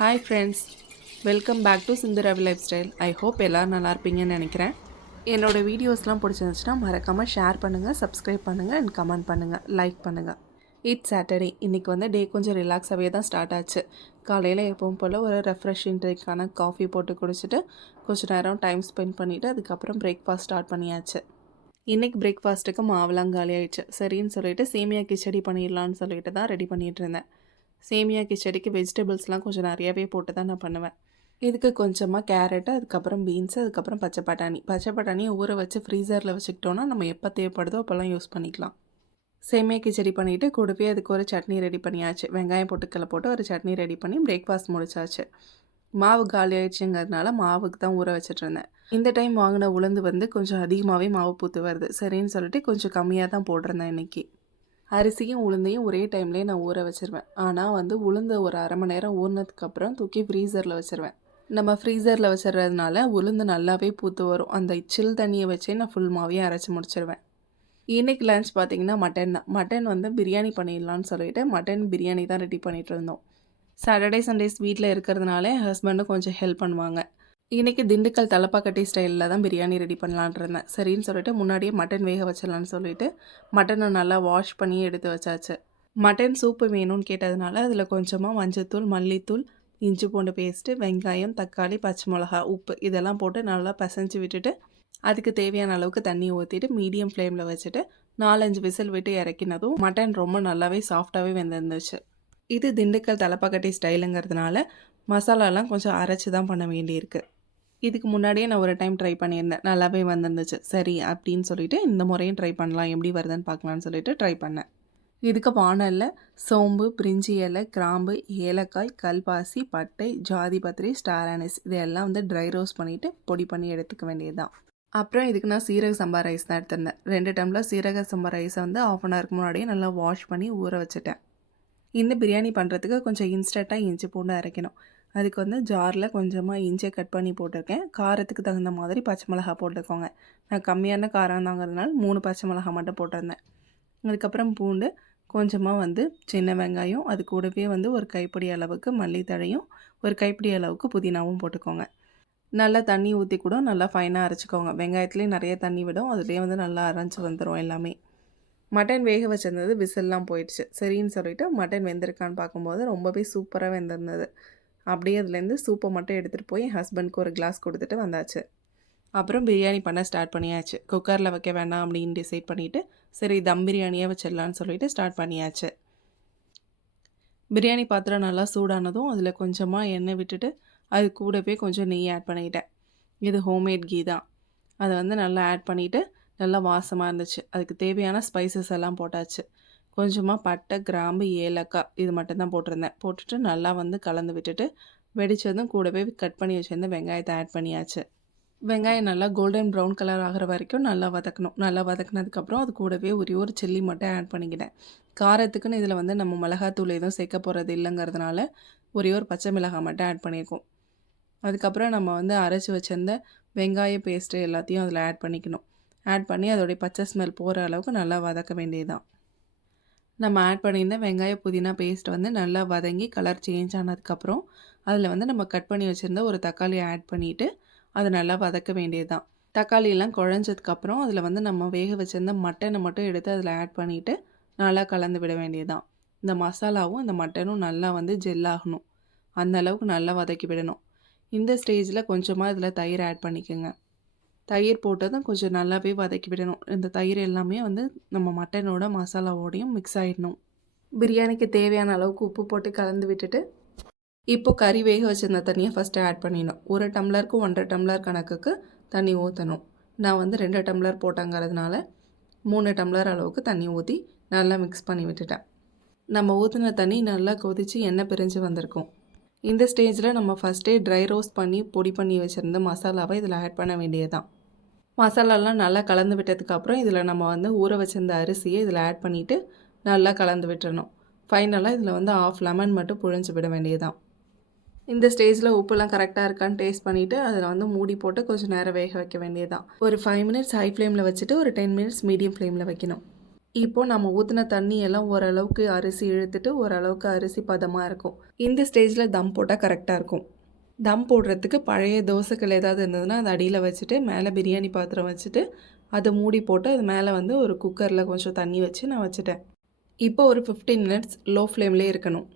Hi friends, welcome back to Sindhuravi lifestyle. I hope எல்லோரும் நல்லா இருப்பீங்கன்னு நினைக்கிறேன். என்னோடய வீடியோஸ்லாம் பிடிச்சிருந்துச்சுன்னா மறக்காமல் ஷேர் பண்ணுங்கள், சப்ஸ்கிரைப் பண்ணுங்கள் அண்ட் கமெண்ட் பண்ணுங்கள், லைக் பண்ணுங்கள். It's Saturday. இன்றைக்கி வந்து டே கொஞ்சம் ரிலாக்ஸாகவே தான் ஸ்டார்ட் ஆச்சு. காலையில் எப்பவும் போல் ஒரு ரெஃப்ரெஷிங் ட்ரிங்கான காஃபி போட்டு குடிச்சிட்டு கொஞ்சம் நேரம் டைம் ஸ்பெண்ட் பண்ணிவிட்டு அதுக்கப்புறம் பிரேக்ஃபாஸ்ட் ஸ்டார்ட் பண்ணியாச்சு. இன்றைக்கி பிரேக்ஃபாஸ்ட்டுக்கு மாவுலாம் காலி ஆகிடுச்சு. சரின்னு சொல்லிவிட்டு சேமியா கிச்சடி பண்ணிடலான்னு சொல்லிட்டு தான் ரெடி பண்ணிகிட்டு இருந்தேன். சேமியா கிச்சடிக்கு வெஜிடபிள்ஸ்லாம் கொஞ்சம் நிறையாவே போட்டு தான் நான் பண்ணுவேன். இதுக்கு கொஞ்சமாக கேரட்டு, அதுக்கப்புறம் பீன்ஸு, அதுக்கப்புறம் பச்சை பட்டாணியை ஊற வச்சு ஃப்ரீசரில் வச்சுக்கிட்டோன்னா நம்ம எப்போ தேவைப்படுதோ அப்போல்லாம் யூஸ் பண்ணிக்கலாம். சேமியா கிச்சடி பண்ணிவிட்டு கூடவே அதுக்கு ஒரு சட்னி ரெடி பண்ணியாச்சு. வெங்காயம் பொட்டுக்கல்ல போட்டு ஒரு சட்னி ரெடி பண்ணி பிரேக்ஃபாஸ்ட் முடிச்சாச்சு. மாவு காலி ஆயிடுச்சுங்கிறதுனால மாவுக்கு தான் ஊற வச்சுட்டு இருந்தேன். இந்த டைம் வாங்கின உளுந்து வந்து கொஞ்சம் அதிகமாகவே மாவு பூத்து வருது. சரின்னு சொல்லிட்டு கொஞ்சம் கம்மியாக தான் போட்டிருந்தேன் இன்றைக்கி. அரிசியும் உளுந்தையும் ஒரே டைம்லேயே நான் ஊற வச்சுருவேன். ஆனால் வந்து உளுந்தை ஒரு அரை மணி நேரம் ஊறினதுக்கப்புறம் தூக்கி ஃப்ரீசரில் வச்சுருவேன். நம்ம ஃப்ரீசரில் வச்சுறதுனால உளுந்து நல்லாவே பூத்து வரும். அந்த சில் தண்ணியை வச்சே நான் ஃபுல் மாவையும் அரைச்சி முடிச்சிடுவேன். இன்றைக்கி லன்ச் பார்த்திங்கன்னா மட்டன் தான். மட்டன் வந்து பிரியாணி பண்ணிடலான்னு சொல்லிவிட்டு மட்டன் பிரியாணி தான் ரெடி பண்ணிகிட்டு இருந்தோம். சாட்டர்டே சண்டேஸ் வீட்டில் இருக்கிறதுனால என் ஹஸ்பண்டும் கொஞ்சம் ஹெல்ப் பண்ணுவாங்க. இன்றைக்கி திண்டுக்கல் தலப்பாக்கட்டி ஸ்டைலில் தான் பிரியாணி ரெடி பண்ணலான்ட்டு இருந்தேன். சரின்னு சொல்லிட்டு முன்னாடியே மட்டன் வேக வச்சிடலான்னு சொல்லிவிட்டு மட்டனை நல்லா வாஷ் பண்ணி எடுத்து வச்சாச்சு. மட்டன் சூப்பு வேணும்னு கேட்டதுனால அதில் கொஞ்சமாக மஞ்சள்தூள், மல்லித்தூள், இஞ்சி பூண்டு பேஸ்ட்டு, வெங்காயம், தக்காளி, பச்சை மிளகா, உப்பு இதெல்லாம் போட்டு நல்லா பசைஞ்சு விட்டுட்டு அதுக்கு தேவையான அளவுக்கு தண்ணி ஊற்றிட்டு மீடியம் ஃப்ளேமில் வச்சுட்டு 4-5 விசில் விட்டு இறக்கினதும் மட்டன் ரொம்ப நல்லாவே சாஃப்டாகவே வெந்திருந்துச்சு. இது திண்டுக்கல் தலப்பாக்கட்டி ஸ்டைலுங்கிறதுனால மசாலாலாம் கொஞ்சம் அரைச்சி தான் பண்ண வேண்டியிருக்கு. இதுக்கு முன்னாடியே நான் ஒரு டைம் ட்ரை பண்ணியிருந்தேன். நல்லாவே வந்துருந்துச்சு. சரி அப்படின்னு சொல்லிவிட்டு இந்த முறையும் ட்ரை பண்ணலாம், எப்படி வருதுன்னு பார்க்கலான்னு சொல்லிட்டு ட்ரை பண்ணேன். இதுக்கு வானலில் சோம்பு, பிரிஞ்சி இலை, கிராம்பு, ஏலக்காய், கல்பாசி, பட்டை, ஜாதிபத்திரி, ஸ்டார் அனிஸ் இதெல்லாம் வந்து ட்ரை ரோஸ்ட் பண்ணிவிட்டு பொடி பண்ணி எடுத்துக்க வேண்டியது தான். அப்புறம் இதுக்கு நான் சீரக சம்பா ரைஸ் தான் எடுத்திருந்தேன். 2 டம்ளர் சீரக சம்பா ரைஸை வந்து 1/2 hourக்கு முன்னாடியே நல்லா வாஷ் பண்ணி ஊற வச்சுட்டேன். இந்த பிரியாணி பண்ணுறதுக்கு கொஞ்சம் இன்ஸ்டண்ட்டாக இஞ்சி பூண்டு அரைக்கணும். அதுக்கு வந்து ஜாரில் கொஞ்சமாக இஞ்சியை கட் பண்ணி போட்டிருக்கேன். காரத்துக்கு தகுந்த மாதிரி பச்சை மிளகா போட்டுக்கோங்க. நான் கம்மியான காரம் தாங்கிறதுனால 3 பச்சை மிளகா மட்டும் போட்டிருந்தேன். அதுக்கப்புறம் பூண்டு, கொஞ்சமாக வந்து சின்ன வெங்காயம், அது கூடவே வந்து ஒரு கைப்பிடி அளவுக்கு மல்லித்தழையும், ஒரு கைப்பிடி அளவுக்கு புதினாவும் போட்டுக்கோங்க. நல்லா தண்ணி ஊற்றி கூட நல்லா ஃபைனாக அரைச்சிக்கோங்க. வெங்காயத்துலேயும் நிறைய தண்ணி விடும், அதுலேயே வந்து நல்லா அரைச்சி வந்துடும் எல்லாமே. மட்டன் வேக வச்சிருந்தது விசில்லாம் போயிடுச்சு. சரின்னு சொல்லிவிட்டு மட்டன் வெந்திருக்கான்னு பார்க்கும்போது ரொம்பவே சூப்பராக வெந்திருந்தது. அப்படியே அதுலேருந்து சூப்பை மட்டும் எடுத்துகிட்டு போய் என் ஹஸ்பண்ட்க்கு ஒரு கிளாஸ் கொடுத்துட்டு வந்தாச்சு. அப்புறம் பிரியாணி பண்ண ஸ்டார்ட் பண்ணியாச்சு. குக்கரில் வைக்க வேண்டாம் அப்படின்னு டிசைட் பண்ணிவிட்டு சரி தம் பிரியாணியாக வச்சிடலான்னு சொல்லிட்டு ஸ்டார்ட் பண்ணியாச்சு. பிரியாணி பாத்திரம் நல்லா சூடானதும் அதில் கொஞ்சமாக எண்ணெய் விட்டுட்டு அது கூடவே கொஞ்சம் நெய் ஆட் பண்ணிக்கிட்டேன். இது ஹோம்மேட் கீ தான். அதை வந்து நல்லா ஆட் பண்ணிவிட்டு நல்லா வாசமாக இருந்துச்சு. அதுக்கு தேவையான ஸ்பைசஸ் எல்லாம் போட்டாச்சு. கொஞ்சமாக பட்டை, கிராம்பு, ஏலக்காய் இது மட்டும்தான் போட்டிருந்தேன். போட்டுட்டு நல்லா வந்து கலந்து விட்டுட்டு வெடித்ததும் கூடவே கட் பண்ணி வச்சுருந்த வெங்காயத்தை ஆட் பண்ணியாச்சு. வெங்காயம் நல்லா கோல்டன் ப்ரௌன் கலர் ஆகிற வரைக்கும் நல்லா வதக்கணும். நல்லா வதக்கினதுக்கப்புறம் அது கூடவே ஒரே ஒரு சில்லி மட்டும் ஆட் பண்ணிக்கிட்டேன். காரத்துக்குன்னு இதில் வந்து நம்ம மிளகாத்தூள் எதுவும் சேர்க்க போகிறது இல்லைங்கிறதுனால ஒரே ஒரு பச்சை மிளகாய் மட்டும் ஆட் பண்ணியிருக்கோம். அதுக்கப்புறம் நம்ம வந்து அரைச்சி வச்சிருந்த வெங்காய பேஸ்ட்டு எல்லாத்தையும் அதில் ஆட் பண்ணிக்கணும். ஆட் பண்ணி அதோடைய பச்சை ஸ்மெல் போகிற அளவுக்கு நல்லா வதக்க வேண்டியதுதான். நம்ம ஆட் பண்ணியிருந்த வெங்காய புதினா பேஸ்ட் வந்து நல்லா வதங்கி கலர் சேஞ்ச் ஆனதுக்கப்புறம் அதில் வந்து நம்ம கட் பண்ணி வச்சுருந்த ஒரு தக்காளியை ஆட் பண்ணிவிட்டு அதை நல்லா வதக்க வேண்டியது தான். தக்காளியெல்லாம் குழஞ்சதுக்கப்புறம் அதில் வந்து நம்ம வேக வச்சுருந்த மட்டனை மட்டும் எடுத்து அதில் ஆட் பண்ணிவிட்டு நல்லா கலந்து விட வேண்டியது தான். இந்த மசாலாவும் இந்த மட்டனும் நல்லா வந்து ஜெல்லாகணும். அந்த அளவுக்கு நல்லா வதக்கி விடணும். இந்த ஸ்டேஜில் கொஞ்சமாக இதில் தயிர் ஆட் பண்ணிக்கோங்க. தயிர் போட்டதும் கொஞ்சம் நல்லாவே வதக்கி விடணும். இந்த தயிர் எல்லாமே வந்து நம்ம மட்டனோட மசாலாவோடையும் மிக்ஸ் ஆகிடணும். பிரியாணிக்கு தேவையான அளவுக்கு உப்பு போட்டு கலந்து விட்டுட்டு இப்போ கறி வேக வச்சிருந்த தண்ணியை ஃபஸ்ட்டு ஆட் பண்ணிடணும். 1 டம்ளருக்கு 1.5 டம்ளர் கணக்குக்கு தண்ணி ஊற்றணும். நான் வந்து 2 டம்ளர் போட்டாங்கிறதுனால 3 டம்ளர் அளவுக்கு தண்ணி ஊற்றி நல்லா மிக்ஸ் பண்ணி விட்டுட்டேன். நம்ம ஊற்றின தண்ணி நல்லா கொதித்து எண்ணெய் பிரிஞ்சு வந்திருக்கும். இந்த ஸ்டேஜில் நம்ம ஃபஸ்ட்டே ட்ரை ரோஸ்ட் பண்ணி பொடி பண்ணி வச்சுருந்த மசாலாவை இதில் ஆட் பண்ண வேண்டியது தான். மசாலாலாம் நல்லா கலந்து விட்டதுக்கப்புறம் இதில் நம்ம வந்து ஊற வச்சிருந்த அரிசியை இதில் ஆட் பண்ணிவிட்டு நல்லா கலந்து விட்டுறணும். ஃபைனலாக இதில் வந்து 1/2 லெமன் மட்டும் புழிஞ்சு விட வேண்டியது தான். இந்த ஸ்டேஜில் உப்புலாம் கரெக்டாக இருக்கான்னு டேஸ்ட் பண்ணிவிட்டு அதில் வந்து மூடி போட்டு கொஞ்சம் நேரம் வேக வைக்க வேண்டியது தான். ஒரு 5 மினிட்ஸ் ஹை ஃப்ளேமில் வச்சுட்டு ஒரு 10 மினிட்ஸ் மீடியம் ஃப்ளேமில் வைக்கணும். இப்போ நம்ம ஊற்றின தண்ணி எல்லாம் ஓரளவுக்கு அரிசி இழுத்துட்டு ஓரளவுக்கு அரிசி பதமாக இருக்கும். இந்த ஸ்டேஜில் தம் போட்டால் கரெக்டாக இருக்கும். தம் போடுறதுக்கு பழைய தோசைக்கல் ஏதாவது இருந்ததுன்னா அது அடியில் வச்சுட்டு மேலே பிரியாணி பாத்திரம் வச்சுட்டு அதை மூடி போட்டு அது மேலே வந்து ஒரு குக்கரில் கொஞ்சம் தண்ணி வச்சு நான் வச்சுட்டேன். இப்போ ஒரு 15 மினிட்ஸ் லோ ஃப்ளேம்லேயே இருக்கணும்.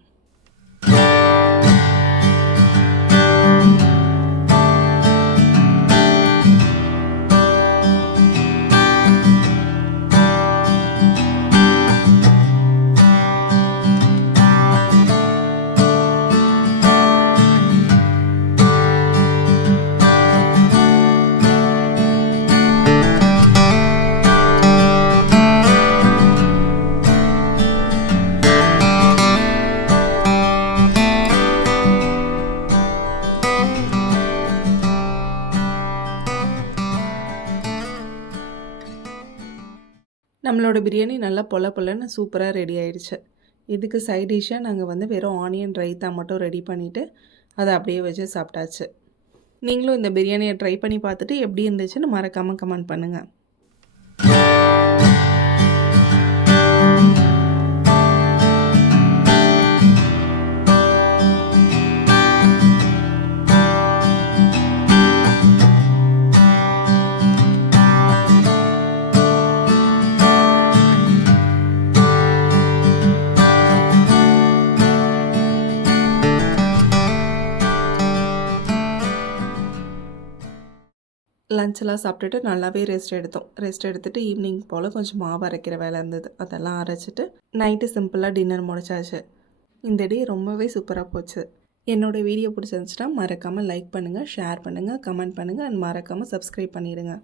நம்மளோட பிரியாணி நல்லா பொல பொலன்னு சூப்பராக ரெடி ஆயிடுச்சு. இதுக்கு சைட் டிஷ்ஷாக நாங்கள் வந்து வெறும் ஆனியன் ரைத்தா மட்டும் ரெடி பண்ணிவிட்டு அதை அப்படியே வச்சு சாப்பிட்டாச்சு. நீங்களும் இந்த பிரியாணியை ட்ரை பண்ணி பார்த்துட்டு எப்படி இருந்துச்சுன்னு மறக்காமல் கமெண்ட் பண்ணுங்கள். லஞ்செல்லாம் சாப்பிட்டுட்டு நல்லாவே ரெஸ்ட் எடுத்துகிட்டு ஈவினிங் போல் கொஞ்சம் மாவு அரைக்கிற வேலை இருந்தது. அதெல்லாம் அரைச்சிட்டு நைட்டு சிம்பிளாக டின்னர் முடிச்சாச்சு. இந்த டே ரொம்பவே சூப்பராக போச்சு. என்னோடய வீடியோ பிடிச்சிருந்துச்சுன்னா மறக்காமல் லைக் பண்ணுங்கள், ஷேர் பண்ணுங்கள், கமெண்ட் பண்ணுங்கள் அண்ட் மறக்காமல் சப்ஸ்கிரைப் பண்ணிடுங்க.